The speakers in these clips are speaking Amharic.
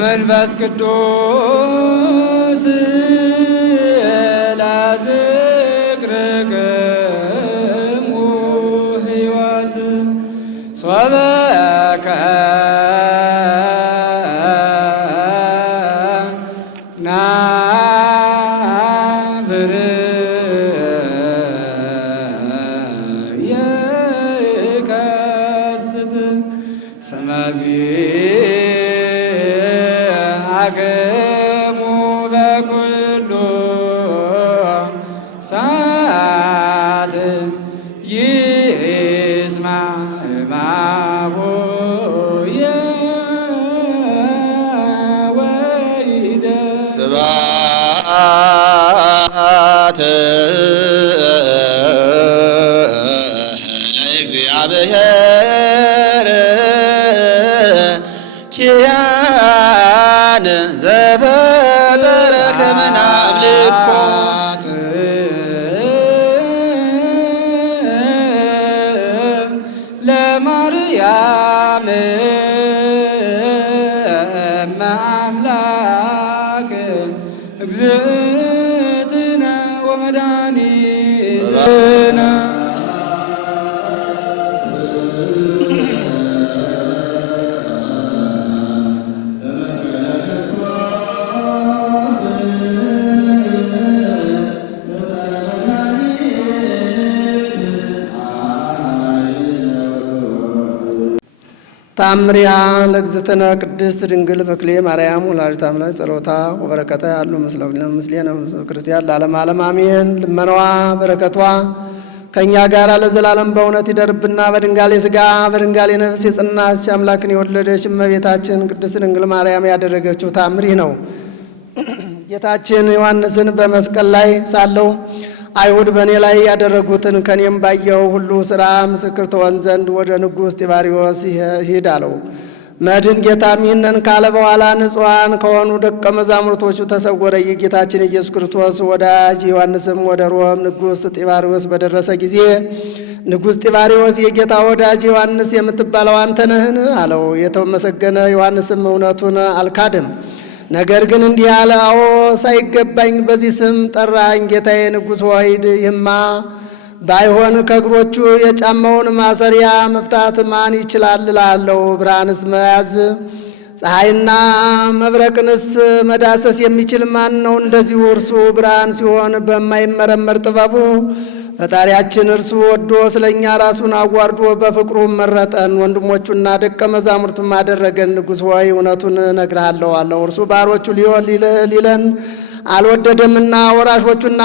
መንፈስ ቅዱስ ለዝክርክሙ ሕይወት ሶበከ ናብር የከስት ሰማዚ አክሙ በኩሉ ሰዓት ይስማዕ እማሆየ ወይደ ስብሐት ለእግዚአብሔር ኪያነ ዘፈጠረ ከመ ናምልኮ ለማርያም እመ አምላክ እግዝእትነ ወመድኃኒትነ ታምሪሃ ለእግዝእትነ ቅድስት ድንግል በክሌ ማርያም ወላዲተ አምላክ ጸሎታ ወበረከታ ያሉ ምስሌነ ክርስቲያን ለዓለመ ዓለም አሜን። ልመናዋ በረከቷ ከእኛ ጋር ለዘላለም በእውነት ይደርብና በድንጋሌ ሥጋ በድንጋሌ ነፍስ የጸናች አምላክን የወለደች እመቤታችን ቅድስት ድንግል ማርያም ያደረገችው ታምሪህ ነው። ጌታችን ዮሐንስን በመስቀል ላይ ሳለው አይሁድ በእኔ ላይ ያደረጉትን ከኔም ባየው ሁሉ ሥራ ምስክር ትሆን ዘንድ ወደ ንጉሥ ጢባርዮስ ሂድ አለው። መድኅን ጌታም ይህንን ካለ በኋላ ንጹሐን ከሆኑ ደቀ መዛሙርቶቹ ተሰወረ። የጌታችን ኢየሱስ ክርስቶስ ወዳጅ ዮሐንስም ወደ ሮም ንጉሥ ጢባርዮስ በደረሰ ጊዜ ንጉሥ ጢባርዮስ የጌታ ወዳጅ ዮሐንስ የምትባለው አንተ ነህን? አለው። የተመሰገነ ዮሐንስም እውነቱን አልካድም። ነገር ግን እንዲህ አለ፣ አዎ ሳይገባኝ በዚህ ስም ጠራኝ። ጌታዬ ንጉሥ ሆይ ይህማ ባይሆን ከእግሮቹ የጫማውን ማሰሪያ መፍታት ማን ይችላል እላለሁ። ብርሃንስ መያዝ ፀሐይና መብረቅንስ መዳሰስ የሚችል ማን ነው? እንደዚሁ እርሱ ብርሃን ሲሆን በማይመረመር ጥበቡ ፈጣሪያችን እርሱ ወዶ ስለኛ ራሱን አዋርዶ በፍቅሩ መረጠን፣ ወንድሞቹና ደቀ መዛሙርቱም አደረገን። ንጉሥ ሆይ እውነቱን እነግርሃለሁ አለው። እርሱ ባሮቹ ሊለን አልወደደምና ወራሾቹና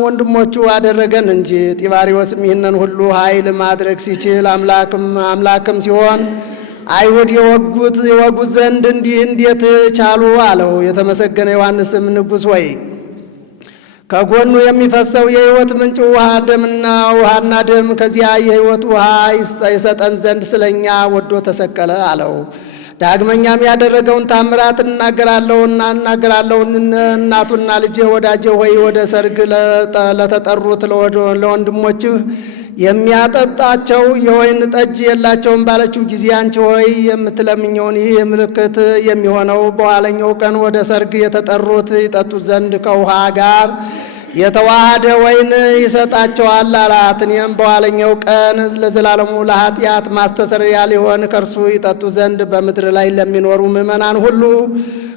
ወንድሞቹ አደረገን እንጂ። ጢባሪዎስም ይህንን ሁሉ ኃይል ማድረግ ሲችል አምላክም ሲሆን አይሁድ የወጉት ዘንድ እንዲህ እንዴት ቻሉ አለው። የተመሰገነ ዮሐንስም ንጉሥ ሆይ ከጎኑ የሚፈሰው የሕይወት ምንጭ ውሃና ደም ከዚያ የሕይወት ውሃ ይሰጠን ዘንድ ስለኛ ወዶ ተሰቀለ አለው። ዳግመኛም ያደረገውን ታምራት እናገራለሁ። እናቱና ልጄ ወዳጄ ሆይ ወደ ሰርግ ለተጠሩት ለወንድሞችህ የሚያጠጣቸው የወይን ጠጅ የላቸውም ባለችው ጊዜ አንቺ ሆይ የምትለምኘውን ይህ ምልክት የሚሆነው በኋለኛው ቀን ወደ ሰርግ የተጠሩት ይጠጡት ዘንድ ከውሃ ጋር የተዋሃደ ወይን ይሰጣቸዋል አላት። እኔም በኋለኛው ቀን ለዘላለሙ ለኃጢአት ማስተሰሪያ ሊሆን ከእርሱ ይጠጡ ዘንድ በምድር ላይ ለሚኖሩ ምእመናን ሁሉ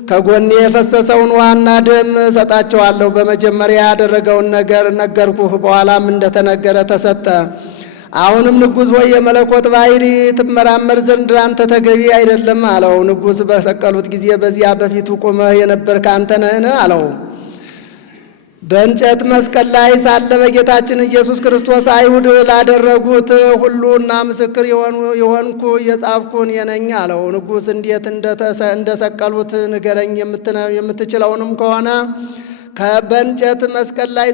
ከጎኔ የፈሰሰውን ውሃና ደም እሰጣቸዋለሁ። በመጀመሪያ ያደረገውን ነገር ነገርኩህ፣ በኋላም እንደተነገረ ተሰጠ። አሁንም ንጉሥ ሆይ የመለኮት ባሕሪ ትመራመር ዘንድ አንተ ተገቢ አይደለም አለው። ንጉሥ በሰቀሉት ጊዜ በዚያ በፊቱ ቆመህ የነበርክ አንተ ነህን አለው። በእንጨት መስቀል ላይ ሳለ በጌታችን ኢየሱስ ክርስቶስ አይሁድ ላደረጉት ሁሉና ምስክር የሆንኩ የጻፍኩን የነኝ አለው። ንጉሥ እንዴት እንደሰቀሉት ንገረኝ፣ የምትችለውንም ከሆነ በእንጨት መስቀል ላይ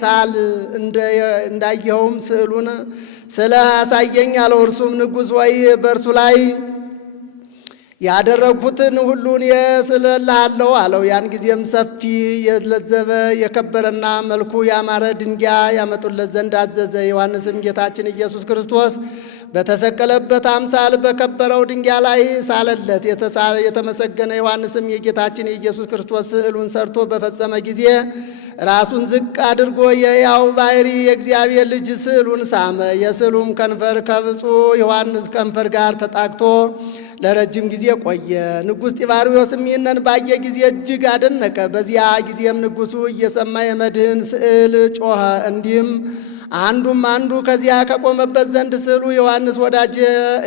ሳል እንዳየኸውም ስዕሉን ስለ አሳየኝ አለው። እርሱም ንጉሥ ወይ በእርሱ ላይ ያደረግሁትን ሁሉን ስልልሃለሁ አለው። ያን ጊዜም ሰፊ የለዘበ የከበረና መልኩ ያማረ ድንጋይ ያመጡለት ዘንድ አዘዘ። ዮሐንስም ጌታችን ኢየሱስ ክርስቶስ በተሰቀለበት አምሳል በከበረው ድንጋይ ላይ ሳለለት። የተመሰገነ ዮሐንስም የጌታችን የኢየሱስ ክርስቶስ ስዕሉን ሰርቶ በፈጸመ ጊዜ ራሱን ዝቅ አድርጎ የሕያው ባሕሪ የእግዚአብሔር ልጅ ስዕሉን ሳመ። የስዕሉም ከንፈር ከብፁዕ ዮሐንስ ከንፈር ጋር ተጣግቶ ለረጅም ጊዜ ቆየ። ንጉሥ ጢባርዮስም ይህንን ባየ ጊዜ እጅግ አደነቀ። በዚያ ጊዜም ንጉሡ እየሰማ የመድህን ስዕል ጮኸ። እንዲህም አንዱ ከዚያ ከቆመበት ዘንድ ስዕሉ ዮሐንስ ወዳጄ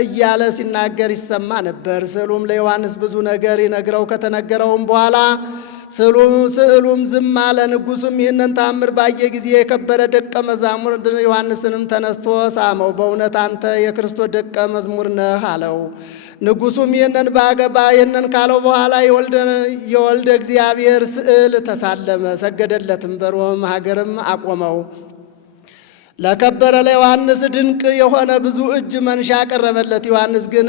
እያለ ሲናገር ይሰማ ነበር። ስዕሉም ለዮሐንስ ብዙ ነገር ይነግረው ከተነገረውም በኋላ ስዕሉም ዝም አለ። ንጉሡም ይህንን ታምር ባየ ጊዜ የከበረ ደቀ መዝሙር ዮሐንስንም ተነስቶ ሳመው። በእውነት አንተ የክርስቶስ ደቀ መዝሙር ነህ አለው። ንጉሡም ይህንን ካለው በኋላ የወልደ እግዚአብሔር ስዕል ተሳለመ፣ ሰገደለትም። በሮም ሀገርም አቆመው። ለከበረ ለዮሐንስ ድንቅ የሆነ ብዙ እጅ መንሻ ቀረበለት። ዮሐንስ ግን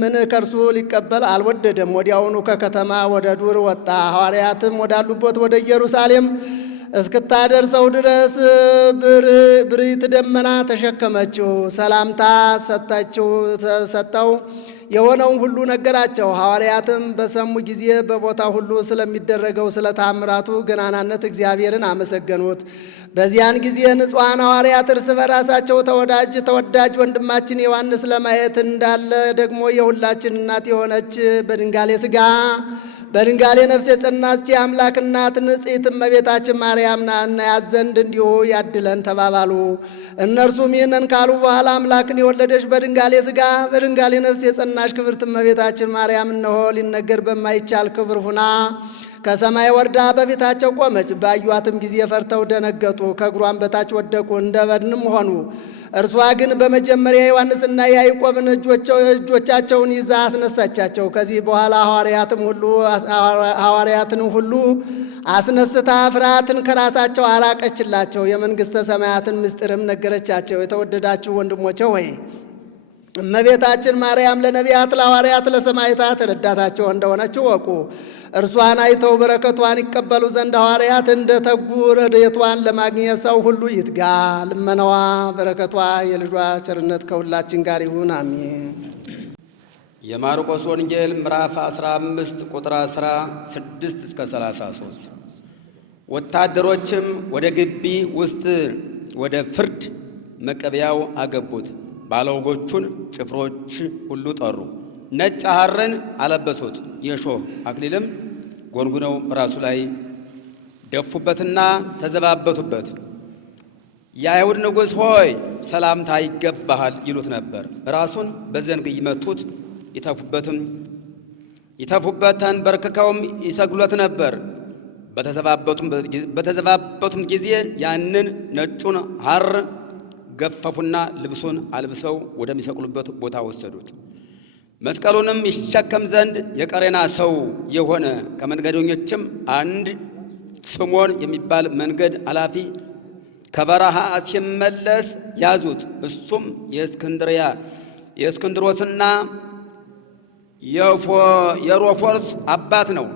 ምን ከእርሱ ሊቀበል አልወደደም። ወዲያውኑ ከከተማ ወደ ዱር ወጣ። ሐዋርያትም ወዳሉበት ወደ ኢየሩሳሌም እስክታደርሰው ድረስ ብርት ደመና ተሸከመችው። ሰላምታ ሰጠው። የሆነውን ሁሉ ነገራቸው። ሐዋርያትም በሰሙ ጊዜ በቦታ ሁሉ ስለሚደረገው ስለ ታምራቱ ገናናነት እግዚአብሔርን አመሰገኑት። በዚያን ጊዜ ንጹሐን ሐዋርያት እርስ በራሳቸው ተወዳጅ ወንድማችን ዮሐንስ ለማየት እንዳለ ደግሞ የሁላችን እናት የሆነች በድንጋሌ ሥጋ በድንጋሌ ነፍስ የጸናች የአምላክ እናት ንጽሕት እመቤታችን ማርያም እናያት ዘንድ እንዲሁ ያድለን ተባባሉ። እነርሱም ይህንን ካሉ በኋላ አምላክን የወለደች በድንጋሌ ሥጋ በድንጋሌ ነፍስ የጸናች ክብርት እመቤታችን ማርያም እነሆ ሊነገር በማይቻል ክብር ሁና ከሰማይ ወርዳ በፊታቸው ቆመች። ባዩአትም ጊዜ ፈርተው ደነገጡ፣ ከእግሯም በታች ወደቁ፣ እንደ በድንም ሆኑ። እርሷ ግን በመጀመሪያ ዮሐንስና ያዕቆብን እጆቻቸውን ይዛ አስነሳቻቸው። ከዚህ በኋላ ሐዋርያትን ሁሉ አስነስታ ፍርሃትን ከራሳቸው አራቀችላቸው። የመንግሥተ ሰማያትን ምስጢርም ነገረቻቸው። የተወደዳችሁ ወንድሞቼ ሆይ እመቤታችን ማርያም ለነቢያት፣ ለሐዋርያት፣ ለሰማዕታት ረዳታቸው እንደሆነች ወቁ። እርሷን አይተው በረከቷን ይቀበሉ ዘንድ ሐዋርያት እንደ ተጉ ረድኤቷን ለማግኘት ሰው ሁሉ ይትጋ። ልመናዋ በረከቷ የልጇ ቸርነት ከሁላችን ጋር ይሁን፣ አሜን። የማርቆስ ወንጌል ምዕራፍ 15 ቁጥር 16 እስከ 33። ወታደሮችም ወደ ግቢ ውስጥ ወደ ፍርድ መቀበያው አገቡት። ባለወጎቹን ጭፍሮች ሁሉ ጠሩ። ነጭ ሐርን አለበሱት። የሾህ አክሊልም ጎንጉነው ራሱ ላይ ደፉበትና ተዘባበቱበት። የአይሁድ ንጉሥ ሆይ ሰላምታ ይገባሃል ይሉት ነበር። ራሱን በዘንግ ይመቱት፣ ይተፉበት፣ ተንበርክከውም ይሰግሉለት ነበር። በተዘባበቱም ጊዜ ያንን ነጩን ሐር ገፈፉና ልብሱን አልብሰው ወደሚሰቅሉበት ቦታ ወሰዱት። መስቀሉንም ይሸከም ዘንድ የቀሬና ሰው የሆነ ከመንገደኞችም አንድ ስምዖን የሚባል መንገድ አላፊ ከበረሃ ሲመለስ ያዙት። እሱም የእስክንድሮስና የሮፎርስ አባት ነው።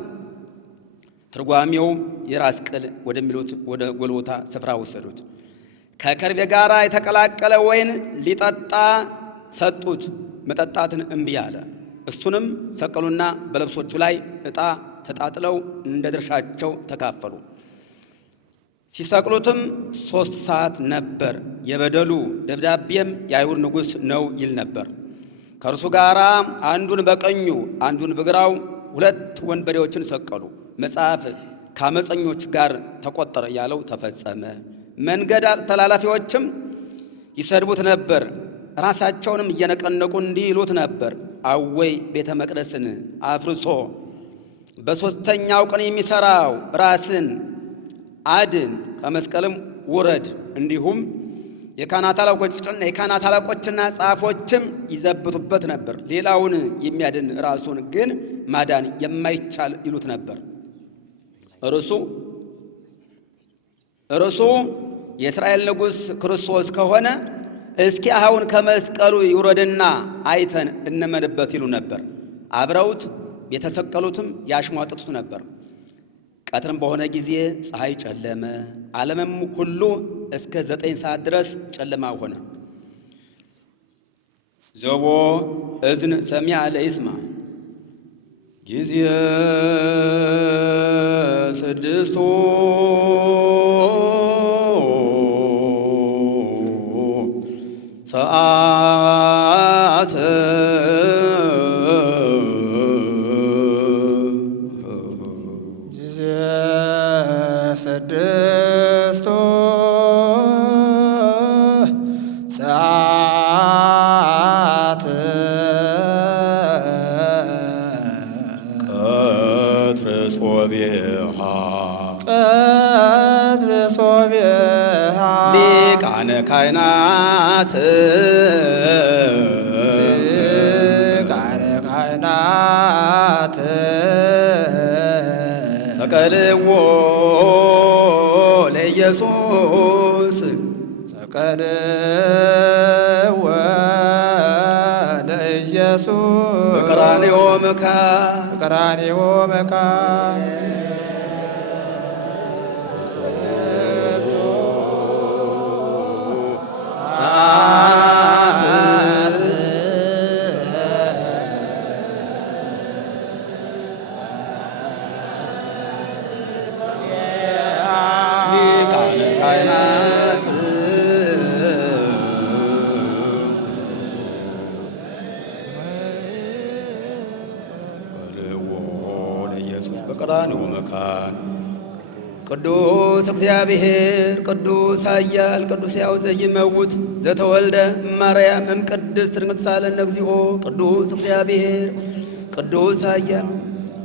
ትርጓሜው የራስ ቅል ወደሚሉት ወደ ጎልጎታ ስፍራ ወሰዱት። ከከርቤ ጋር የተቀላቀለ ወይን ሊጠጣ ሰጡት። መጠጣትን እምቢ አለ። እሱንም ሰቀሉና በልብሶቹ ላይ ዕጣ ተጣጥለው እንደ ድርሻቸው ተካፈሉ። ሲሰቅሉትም 3 ሰዓት ነበር። የበደሉ ደብዳቤም የአይሁድ ንጉሥ ነው ይል ነበር። ከእርሱ ጋር አንዱን በቀኙ አንዱን በግራው 2 ወንበዴዎችን ሰቀሉ። መጽሐፍ ከአመፀኞች ጋር ተቆጠረ ያለው ተፈጸመ። መንገድ ተላላፊዎችም ይሰድቡት ነበር። ራሳቸውንም እየነቀነቁ እንዲህ ይሉት ነበር፣ አወይ ቤተ መቅደስን አፍርሶ በሦስተኛው ቀን የሚሠራው ራስን አድን፣ ከመስቀልም ውረድ። እንዲሁም የካህናት አለቆችና ጻፎችም ይዘብቱበት ነበር። ሌላውን የሚያድን ራሱን ግን ማዳን የማይቻል ይሉት ነበር። እርሱ የእስራኤል ንጉሥ ክርስቶስ ከሆነ እስኪ አሁን ከመስቀሉ ይውረድና አይተን እንመንበት ይሉ ነበር። አብረውት የተሰቀሉትም ያሽሟጥጡት ነበር። ቀትርም በሆነ ጊዜ ፀሐይ ጨለመ፣ ዓለምም ሁሉ እስከ 9 ሰዓት ድረስ ጨለማ ሆነ። ዘቦ እዝን ሰሚዐ ለይስማ ጊዜ 6 ሰዓት ጊዜ 6 ሰዓት ቀትር ሶቢሃ ሊቃነ ካህናት ሰቀልዎ ለኢየሱስ በቀራንዮ መካን በቀራንዮ መካን ቅዱስ እግዚአብሔር ቅዱስ ኃያል ቅዱስ ሕያው ዘኢይመውት ዘተወልደ እማርያም እምቅድስት ድንግል ሳለነ እግዚኦ ቅዱስ እግዚአብሔር ቅዱስ ኃያል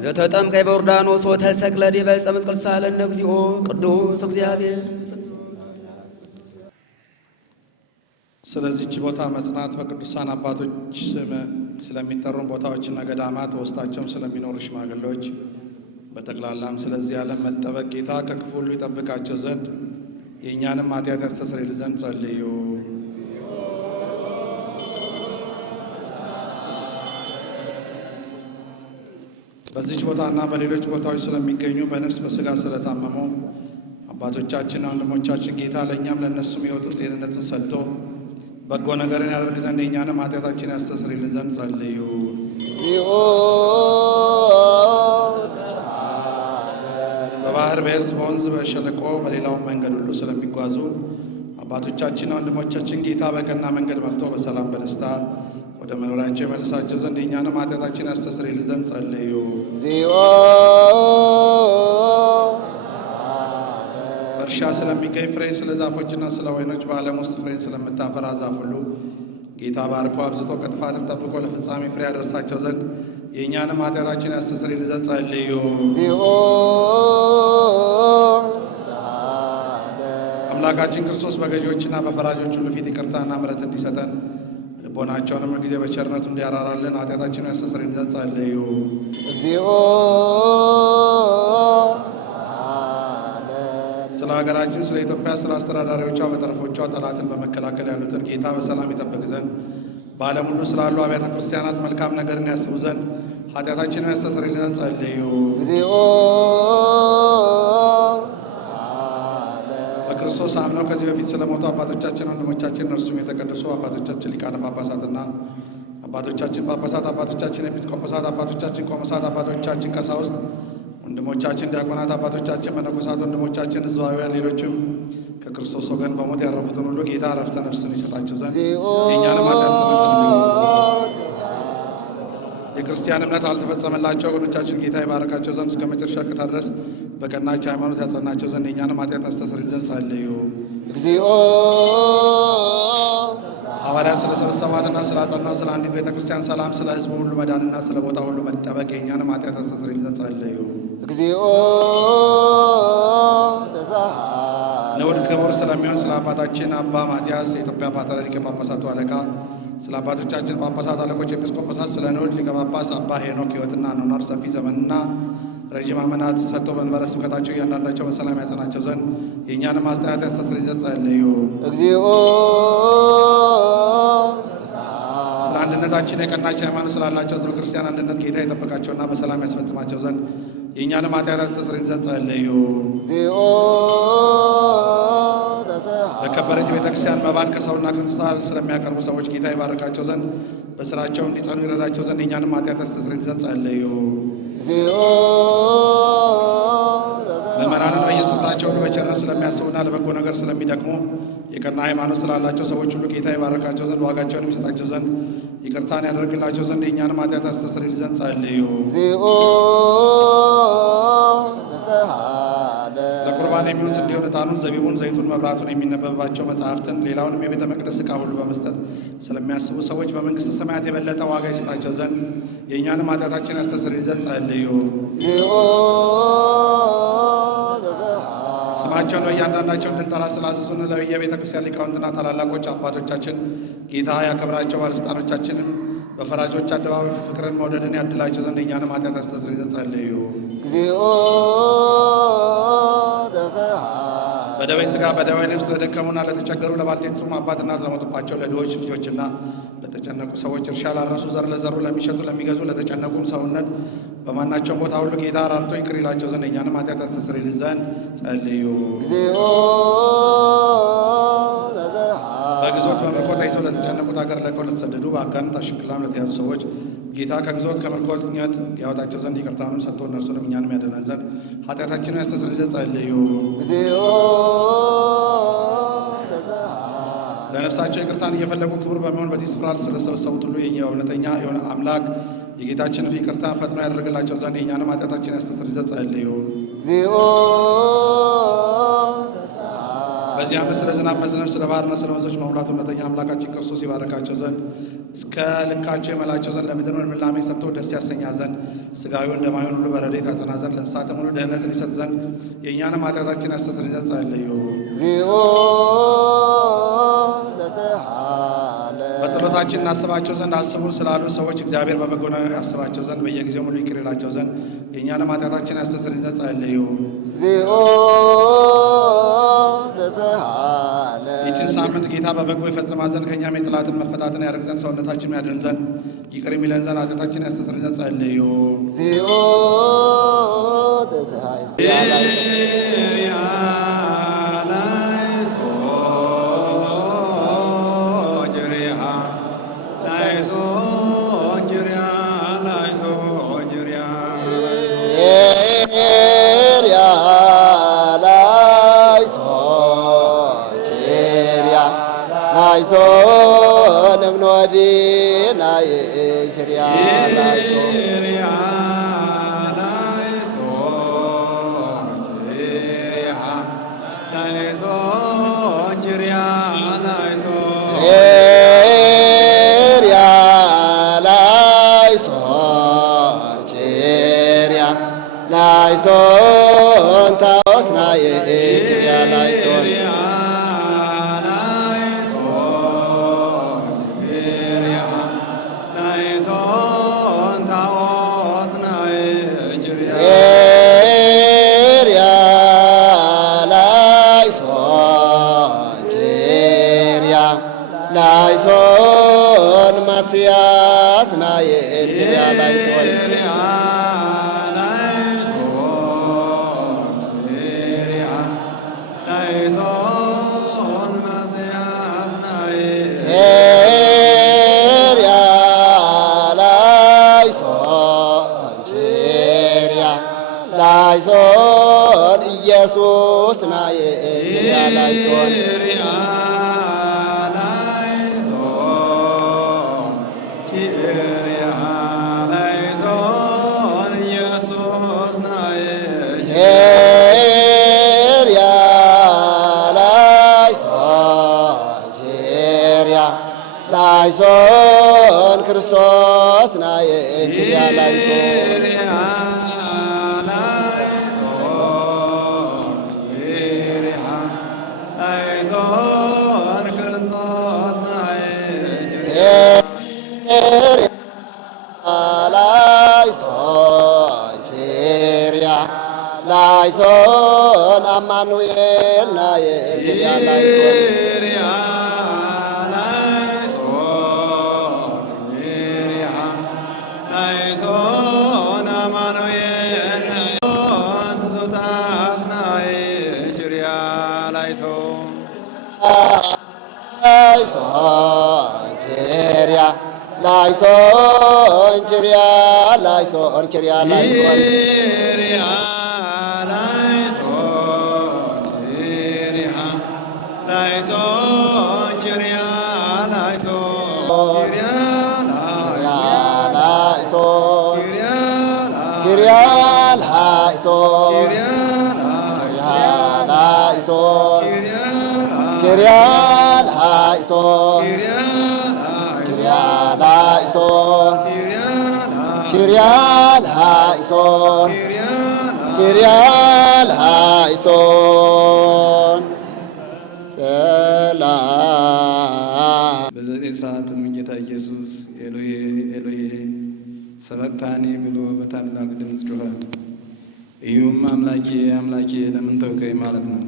ዘተጠምቀ በዮርዳኖስ ወተሰቅለ ዲበ ዕፀ መስቀል ሳለነ እግዚኦ ቅዱስ እግዚአብሔር። ስለዚህች ቦታ መጽናት በቅዱሳን አባቶች ስም ስለሚጠሩን ቦታዎችና ገዳማት በውስጣቸውም ስለሚኖሩ ሽማግሌዎች በጠቅላላም ስለዚህ ዓለም መጠበቅ ጌታ ከክፉ ሁሉ ይጠብቃቸው ዘንድ የእኛንም ኃጢአት ያስተሰርይል ዘንድ ጸልዩ። በዚች ቦታና በሌሎች ቦታዎች ስለሚገኙ በነፍስ በሥጋ ስለታመሙ አባቶቻችን ወንድሞቻችን ጌታ ለእኛም ለእነሱም ሕይወቱ ጤንነቱን ሰጥቶ በጎ ነገርን ያደርግ ዘንድ የእኛንም ኃጢአታችን ያስተሰርይል ዘንድ ጸልዩ። በባህር በየብስ በወንዝ በሸለቆ በሌላው መንገድ ሁሉ ስለሚጓዙ አባቶቻችንና ወንድሞቻችን ጌታ በቀና መንገድ መርቶ በሰላም በደስታ ወደ መኖሪያቸው የመልሳቸው ዘንድ የእኛንም ኃጢአታችን ያስተሰርይልን ዘንድ ጸልዩ። እርሻ ስለሚገኝ ፍሬ ስለ ዛፎችና ስለ ወይኖች በዓለም ውስጥ ፍሬን ስለምታፈራ ዛፍ ሁሉ ጌታ ባርኮ አብዝቶ ከጥፋትም ጠብቆ ለፍጻሜ ፍሬ ያደርሳቸው ዘንድ የእኛንም ኃጢአታችን ያስተሰርይልን ዘንድ ጸልዩ። አምላካችን ክርስቶስ በገዢዎችና በፈራጆች ሁሉ ፊት ይቅርታና ምሕረት እንዲሰጠን ልቦናቸውንም ጊዜ በቸርነቱ እንዲያራራልን ኃጢአታችንን ያስተሰርይልን ዘንድ ጸልዩ። ስለ ሀገራችን ስለ ኢትዮጵያ ስለ አስተዳዳሪዎቿ በጠረፎቿ ጠላትን በመከላከል ያሉትን ጌታ በሰላም ይጠብቅ ዘንድ በዓለም ሁሉ ስላሉ አብያተ ክርስቲያናት መልካም ነገርን ያስቡ ዘንድ ኃጢአታችንን ያስተሰርይልን ዘንድ ጸልዩ። በክርስቶስ አምነው ከዚህ በፊት ስለሞቱ አባቶቻችን ወንድሞቻችን እነርሱም የተቀደሱ አባቶቻችን ሊቃነ ጳጳሳትና አባቶቻችን ጳጳሳት፣ አባቶቻችን ኤጲስቆጶሳት፣ አባቶቻችን ቆሞሳት፣ አባቶቻችን ቀሳውስት፣ ወንድሞቻችን ዲያቆናት፣ አባቶቻችን መነኮሳት፣ ወንድሞቻችን ሕዝባውያን፣ ሌሎችም ከክርስቶስ ወገን በሞት ያረፉትን ሁሉ ጌታ ዕረፍተ ነፍስን ይሰጣቸው ዘንድ የእኛንም ኃጢአት የክርስቲያን እምነት አልተፈጸመላቸው ወገኖቻችን ጌታ ይባረካቸው ዘንድ እስከ መጨረሻ ቅታ ድረስ በቀናች ሃይማኖት ያጸናቸው ዘንድ የእኛንም ኃጢአት ያስተሰርይ ዘንድ ጸልዩ። ሐዋርያት ስለ ሰበሰቧትና ስላጸናው ስለ አንዲት ቤተ ክርስቲያን ሰላም፣ ስለ ሕዝቡ ሁሉ መዳንና ስለ ቦታ ሁሉ መጠበቅ የእኛንም ኃጢአት ያስተሰርይ ዘንድ ጸልዩ። ንዑድ ክቡር ስለሚሆን ስለ አባታችን አባ ማትያስ የኢትዮጵያ ፓትርያርክ የጳጳሳቱ አለቃ፣ ስለ አባቶቻችን ጳጳሳት አለቆች ኤጲስቆጶሳት፣ ስለ ንዑድ ሊቀ ጳጳስ አባ ሄኖክ ሕይወትና አኗኗር ሰፊ ዘመንና ረጅም ዓመታት ሰጥቶ መንበረ ስብከታቸው እያንዳንዳቸው በሰላም ያጸናቸው ዘንድ የእኛንም ኃጢአት ያስተሰርይ ዘንድ ጸልዩ። ስለ አንድነታችን የቀናች ሃይማኖት ስላላቸው ሕዝበ ክርስቲያን አንድነት ጌታ የጠበቃቸውና በሰላም ያስፈጽማቸው ዘንድ የእኛንም ኃጢአት ያስተሰርይ ዘንድ ጸልዩ። ለከበረች ቤተ ክርስቲያን መባን ከሰውና ከእንስሳ ስለሚያቀርቡ ሰዎች ጌታ ይባርካቸው ዘንድ በስራቸው እንዲጸኑ ይረዳቸው ዘንድ የእኛንም ኃጢአት ያስተሰርይ ዘንድ ጸልዩ። ምእመናንን በየስፍራቸው ሁሉ በቸርነት ስለሚያስቡና ለበጎ ነገር ስለሚደክሙ የቀና ሃይማኖት ስላላቸው ሰዎች ሁሉ ጌታ ይባርካቸው ዘንድ ዋጋቸውን የሚሰጣቸው ዘንድ ይቅርታን ያደርግላቸው ዘንድ የእኛንም ኃጢአት ያስተሰርይ ዘንድ ጸልዩ። ለቁርባን የሚሆን ስንዴውን፣ ዕጣኑን፣ ዘቢቡን፣ ዘይቱን፣ መብራቱን፣ የሚነበብባቸው መጽሐፍትን፣ ሌላውንም የቤተ መቅደስ ዕቃ ሁሉ በመስጠት ስለሚያስቡ ሰዎች በመንግሥተ ሰማያት የበለጠ ዋጋ ይሰጣቸው ዘንድ የእኛንም ኃጢአታችን ያስተሰርይ ዘንድ ጸልዩ። ስማቸውን በእያንዳንዳቸው እንድንጠራ ስላዘዙን ለየቤተ ክርስቲያን ሊቃውንትና ታላላቆች አባቶቻችን ጌታ ያከብራቸው፣ ባለሥልጣኖቻችንም በፈራጆች አደባባይ ፍቅርን መውደድን ያድላቸው ዘንድ የእኛንም ኃጢአት ያስተሰርይ ዘንድ ጸልዩ። በደዌ ሥጋ በደዌ ነፍስ ለደከሙና ለተቸገሩ ለባልቴቱም አባትና ለሞቱባቸው ለድሆች ልጆችና ለተጨነቁ ሰዎች እርሻ ላረሱ ዘር ለዘሩ ለሚሸጡ ለሚገዙ ለተጨነቁም ሰውነት በማናቸውም ቦታ ሁሉ ጌታ ራርቶ ይቅር ይላቸው ዘንድ የእኛንም ኃጢአት ያስተሰርይ ዘንድ ጸልዩ። በግዞት በምርኮ ተይዘው ለተጨነቁት አገር ለቀው ለተሰደዱ በአጋንንት አሽክላም ለተያዙ ሰዎች ጌታ ከግዞት ከምርኮኝነት ያወጣቸው ዘንድ ይቅርታንም ሰጥቶ እነርሱንም እኛንም ያድነን ዘንድ ኃጢአታችንን ያስተሰርይ ዘንድ ጸልዩ። ለነፍሳቸው ይቅርታን እየፈለጉ ክቡር በሚሆን በዚህ ስፍራ ስለተሰበሰቡት ሁሉ የኛ እውነተኛ የሆነ አምላክ የጌታችን ይቅርታን ፈጥኖ ያደርግላቸው ዘንድ የእኛንም ኃጢአታችንን ያስተሰርይ ዘንድ ጸልዩ። በዚህ ዓመት ስለ ዝናብ መዝነብ ስለ ባህርና ስለ ወንዞች መሙላት እውነተኛ አምላካችን ክርስቶስ ይባርካቸው ዘንድ እስከ ልካቸው የመላቸው ዘንድ ለምድር ልምላሜ ሰጥቶ ደስ ያሰኛ ዘንድ ሥጋዊውን ደማዊውን ሁሉ በረድኤት ያጸና ዘንድ ለእንስሳትም ሁሉ ደህንነትን ይሰጥ ዘንድ የእኛንም ኃጢአታችንን ያስተሰርይ ዘንድ ጸልዩ። በጸሎታችን እናስባቸው ዘንድ አስቡን ስላሉ ሰዎች እግዚአብሔር በበጎ ያስባቸው ዘንድ በየጊዜው ሁሉ ይቅር ይላቸው ዘንድ የእኛንም ኃጢአታችንን ያስተሰርይ ዘንድ ጸልዩ። ይህችን ሳምንት ጌታ በበጎ ይፈጽማት ዘንድ ከእኛም የጠላትን መፈታትን ያደርግ ዘንድ ሰውነታችን ያድን ዘንድ ይቅር የሚለን ዘንድ ኃጢአታችንን ያስተሰርይ ዘንድ ጸልዩ። Yeah. ላይሶን እምኖዲናይ ኪርያ ላይሶን ላይሶን ታወስናየ ኪርያ ላይሶን ላይሶን ማስያስናየ ኪርያ ላይሶን ላይሶን ኢየሱስ ናየ ኪርያ ላይሶን ላይሶን ክርስቶስ ናየ ኪርያ ላይሶን ላይሶን አማኑኤል ናየ ኪርያ ላይሶን ላይሶን ኪርያ ላይሶን ኪርያ ላይሶን ሰላም። በዘጠኝ ሰዓትም ጌታ ኢየሱስ ኤሎሄ ኤሎሄ ሰበቅታኒ ብሎ በታላቅ ድምፅ ጮኸ። ይህም አምላኬ አምላኬ ለምን ተውከኝ ማለት ነው።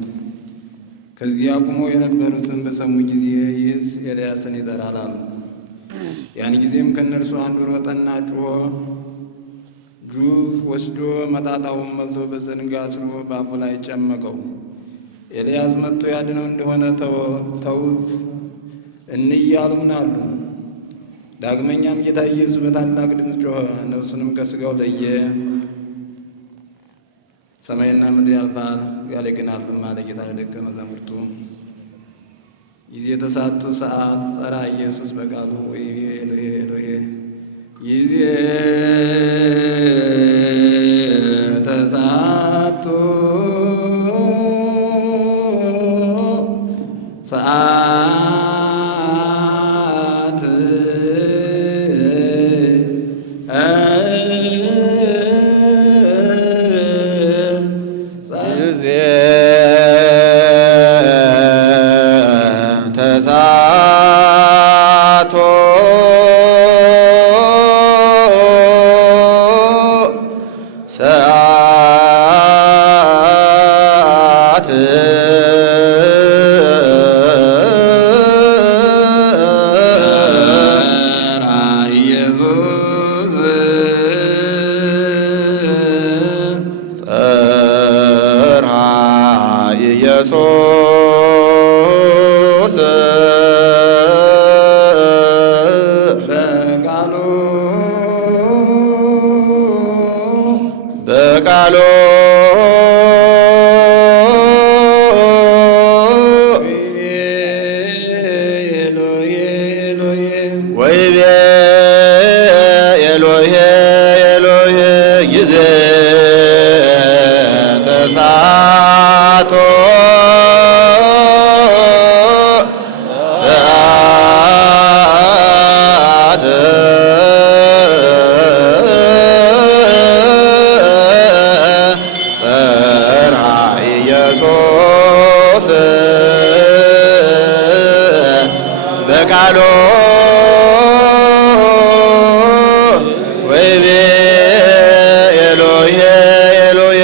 ከዚያ ቆመው የነበሩትን በሰሙ ጊዜ ይህስ ኤልያስን ይጠራል አሉ። ያን ጊዜም ከእነርሱ አንዱ ሮጠና ጮኸ፣ ጁፍ ወስዶ መጣጣውን መልቶ በዘንግ አስሮ በአፉ ላይ ጨመቀው። ኤልያስ መጥቶ ያድነው እንደሆነ ተዉት እንያሉም ናሉ። ዳግመኛም ጌታ ኢየሱስ በታላቅ ድምፅ ጮኸ፣ ነፍሱንም ከሥጋው ለየ። ሰማይና ምድር ያልፋል፣ ቃሌ ግን አያልፍም አለ ጌታ ለደቀ መዛሙርቱ። ጊዜ ተሳቱ ሰዓት ጸራ ኢየሱስ በቃሉ ወይቤ ኤሎሄ ኤሎሄ ጊዜ ተሳቱ ሰዓት ጊዜ ተሳቶ ሰዓት በቃሎ ወይቤ ኤሎሄ ኤሎሄ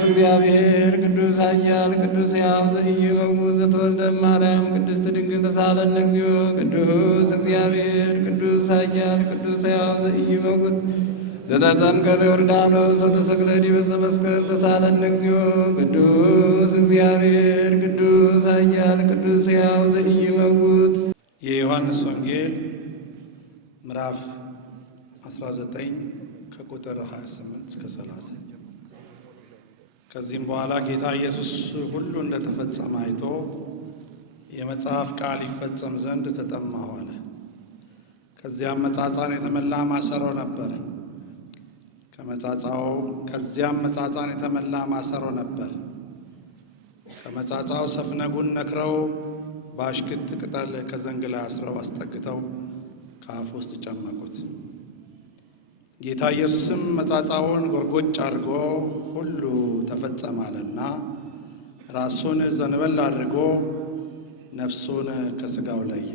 እግዚአብሔር ቅዱስ ኃያል ቅዱስ ሕያው ዘኢይመውት ዘተወልደ ማርያም ቅድስት ድንግል ተሳሃለነ እግዚኦ። ቅዱስ እግዚአብሔር ቅዱስ ኃያል ቅዱስ ሕያው ዘኢይመውት ዘተጠምቀ በዮርዳኖስ ወተሰቅለ ዲበ ዕፀ መስቀል ተሳሃለነ እግዚኦ። ቅዱስ እግዚአብሔር ቅዱስ ኃያል ቅዱስ ሕያው ዘኢይመውት። የዮሐንስ ወንጌል ምዕራፍ 19 ከቁጥር 28 እስከ 30። ከዚህም በኋላ ጌታ ኢየሱስ ሁሉ እንደተፈጸመ አይቶ የመጽሐፍ ቃል ይፈጸም ዘንድ ተጠማሁ አለ። ከዚያም መጻጻን የተመላ ማሰሮ ነበር። ከዚያም መጻጻን የተመላ ማሰሮ ነበር። ከመጻጻው ሰፍነጉን ነክረው በአሽክት ቅጠል ከዘንግ ላይ አስረው አስጠግተው ከአፍ ውስጥ ጨመቁት። ጌታ ኢየሱስም መጻጻውን ጎርጎጭ አድርጎ ሁሉ ተፈጸመ አለና ራሱን ዘንበል አድርጎ ነፍሱን ከሥጋው ለየ።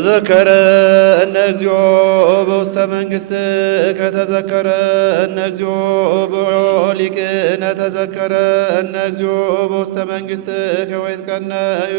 ተዘከረነ እግዚኦ በውስተ መንግሥትከ ተዘከረነ እግዚኦ በሊቅነ ተዘከረነ እግዚኦ በውስተ መንግሥትከ ወይትቀነዩ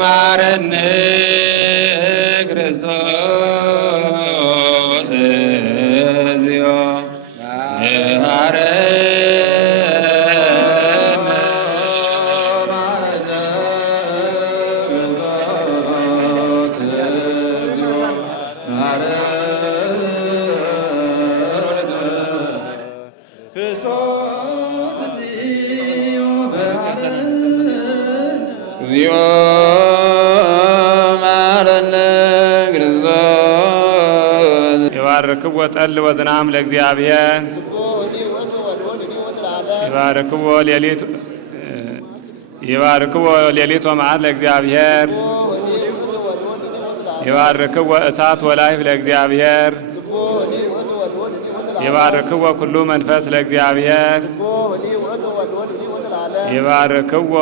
ማረነ ክርስቶስ እግዚኦ ይባርክዎ ጠል ወዝናም ለእግዚአብሔር ይባርክዎ ሌሊት ወመዓልት ለእግዚአብሔር ይባርክዎ እሳት ወላይፍ ለእግዚአብሔር ይባርክዎ ኩሉ መንፈስ ለእግዚአብሔር ይባርክዎ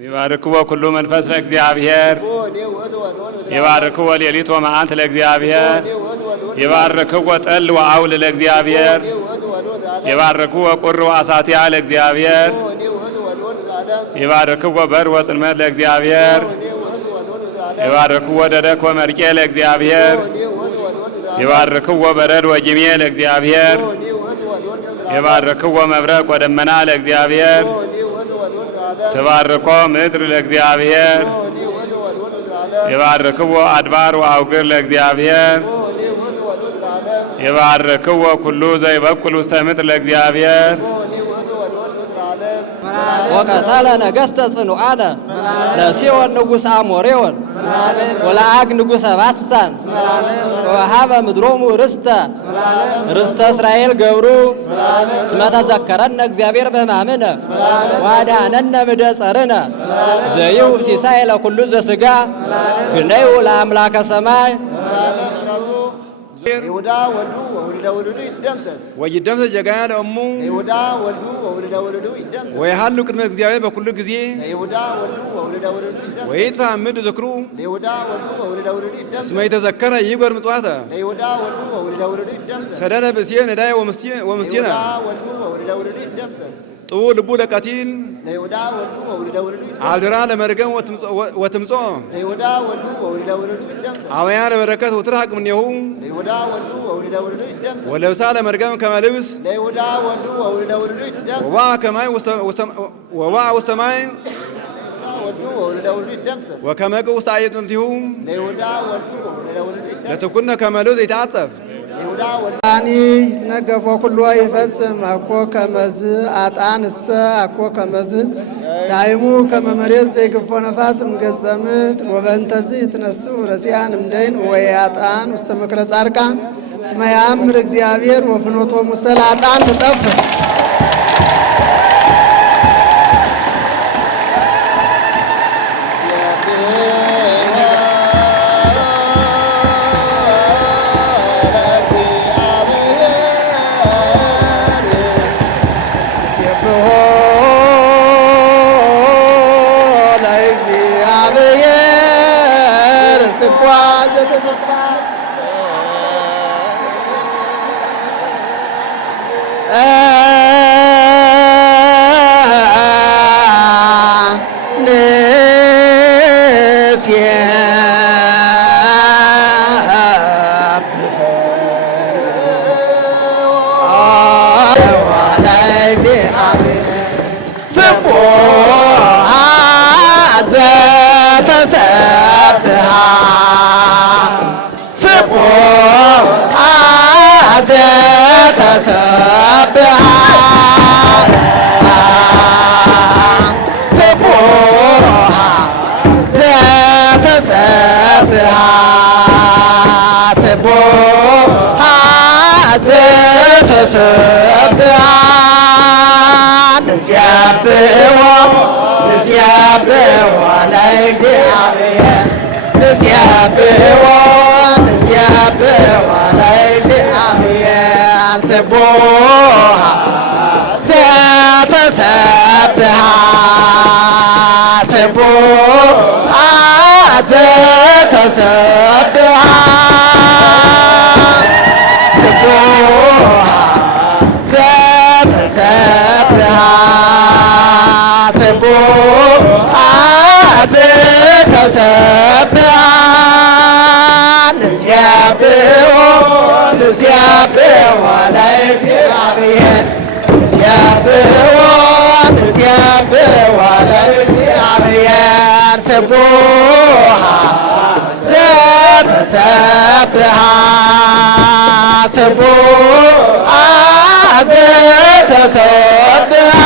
ይባርክዎ ኩሉ መንፈስ ለእግዚአብሔር ይባርክዎ ሌሊት ወመዓልት ለእግዚአብሔር ይባርክዎ ጠል ወአውል ለእግዚአብሔር ይባርክዎ ቁር ወአሳትያ ለእግዚአብሔር ይባርክዎ በር ወጽልመት ለእግዚአብሔር ይባርክዎ ደረቅ ወመርቄ ለእግዚአብሔር ይባርክዎ በረድ ወጅሜ ለእግዚአብሔር ይባርክዎ መብረቅ ወደመና ለእግዚአብሔር ትባርኮ ምድር ለእግዚአብሔር ይባርክዎ አድባር ወአውግር ለእግዚአብሔር ይባርክዎ ኩሉ ዘይበቁል ውስተ ምድር ለእግዚአብሔር ወቀተለ ነገሥተ ጽኑዓነ ለሲኦን ንጉሠ አሞሬዎን ወለዐግ ንጉሠ ባሳን ወወሀበ ምድሮሙ ርስተ እስራኤል ገብሩ እስመ ተዘከረነ እግዚአብሔር በሕማምነ ወአድኀነነ እምእደ ጸርነ ዘይሁ ሲሳይ ለኩሉ ዘሥጋ ግነዩ ለአምላከ ሰማይ ይሁዳ ወልዱ ወውልደ ውሉዱ ይደምሰስ ወይደምሰስ ጀጋያ ለእሙ ይሁዳ ወልዱ ወውልደ ውሉዱ ይደምሰስ ወይሃሉ ቅድመ እግዚአብሔር በኩሉ ጊዜ ይሁዳ ወልዱ ወውልደ ውሉዱ ይደምሰስ ወይጥፋ ምድ ዝክሩ ይሁዳ ወልዱ ወውልደ ውሉዱ ይደምሰስ እስመ የተዘከረ ይጎር ምጽዋተ ይሁዳ ወልዱ ወውልደ ውሉዱ ይደምሰስ ሰደነ ብእሲየ ነዳየ ወምስኪነ ይሁዳ ወልዱ ወውልደ ውሉዱ ይደምሰስ ጥቡ ልቡ ለቀቲል ይሁዳ ወልዱ ወውልደ ውሉዱ ይደምሰስ አብድራ ለመርገም ወትምጾ ይሁዳ ወልዱ ወውልደ ውሉዱ ይደምሰስ አወያ ለበረከት ወትርሐቅ እምኔሁ ይሁዳ ወልዱ ወውልደ ውሉዱ ይደምሰስ ወለብሳ ለመርገም ከመ ልብስ ይሁዳ ወልዱ ወውልደ ውሉዱ ይደምሰስ ወባ ውስተ ማይ ወልዱ ወውልደ ውሉዱ ይደምሰስ ወከመ ቅብ ውስተ አየት እምቲሁ ይሁዳ ወልዱ ወውልደ ውሉዱ ይደምሰስ ለትኩነ ከመ ልብስ ይትዓጸፍ አኒ ነገፎ ኩሎ ይፈጽም አኮ ከመዝ አጣንሰ አኮ ከመዝ ዳይሙ ከመመሬት ዘይግፎ ነፋስ እምገጸ ምድር ወበእንተዝ ይትነስኡ ረሲያን እምደይን ወያጣን ውስተ ምክረ ጻድቃን እስመ ያእምር እግዚአብሔር ወፍኖቶ ሙሰል አጣን ትጠፍ ሰብሐ